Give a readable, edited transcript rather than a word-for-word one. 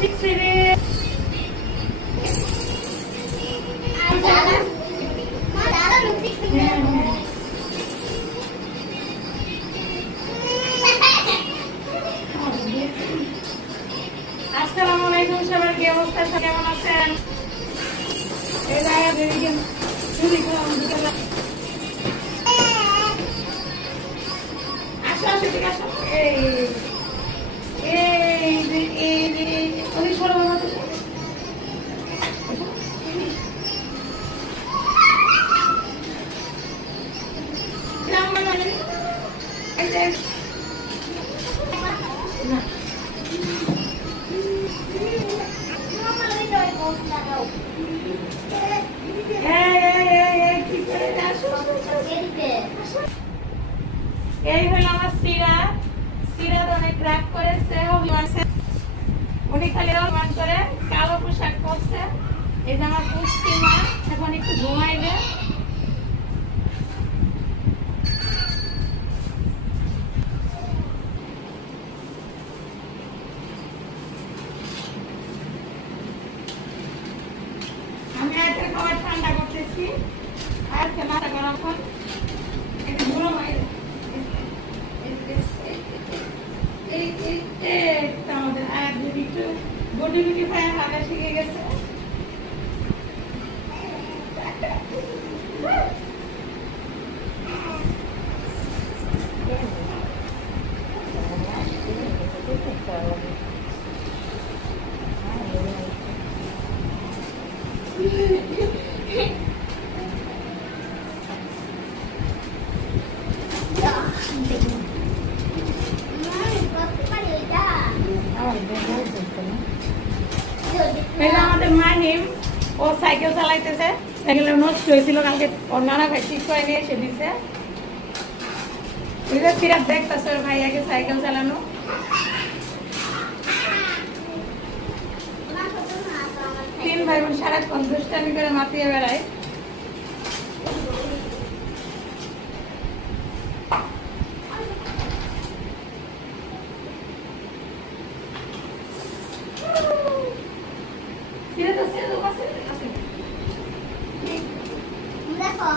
শিখছি রে। আসসালামু আলাইকুম, সবার কি অবস্থা? কেমন আছেন? এই হলো আমার সিরাত অনেক রাগ করেছে, উনি খালি অভিমান করে কালো পোশাক পরছে। এই যে আমার পুষ্টি মা এখন একটু ঘুমাইবে। আমি আজকে খাবার ঠান্ডা করতেছি, আজকে মাথা গরম কর একটু গরম হয়ে আমাদের আর যদি একটু বডি বিটি ফায়ার হাঁটা শিখে গেছে। আমাদের মাহিম ও সাইকেল চালাইতেছে, সাইকেল নষ্ট হয়েছিল কালকে, ওর নানা ভাই ঠিক করে নিয়ে এসে দিছে। সিরাত দেখতেছে ওর ভাইয়াকে সাইকেল চালানো। তিন ভাই বোন সারাক্ষণ দুষ্টামি করে মাতিয়ে বেড়ায়। দেখো,